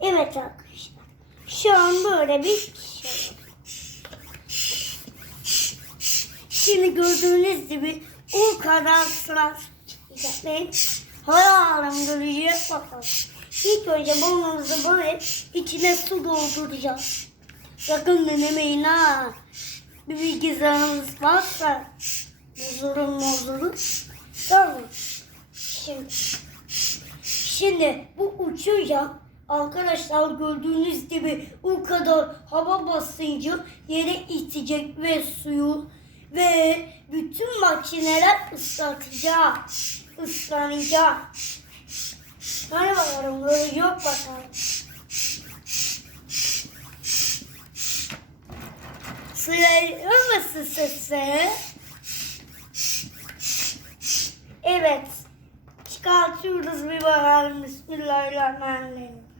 Evet arkadaşlar. Şu an böyle bir şey. Şimdi gördüğünüz gibi o kadar sıra. Ve hayalım göreceğiz bakalım. İlk önce burnumuzu böyle içine su dolduracağız. Sakın denemeyin ha. Bir bilgisayarınız varsa bozulur bozulur. Tamam. Şimdi, şimdi bu uçunca arkadaşlar gördüğünüz gibi o kadar hava basıncı yere itecek ve suyu ve bütün makineler ıslatacak. ıslanacak. Hani bakalım böyle yok bakalım. Sırayla mısın sesi? Evet. Çıkartıyoruz bir bakalım. Bismillahirrahmanirrahim.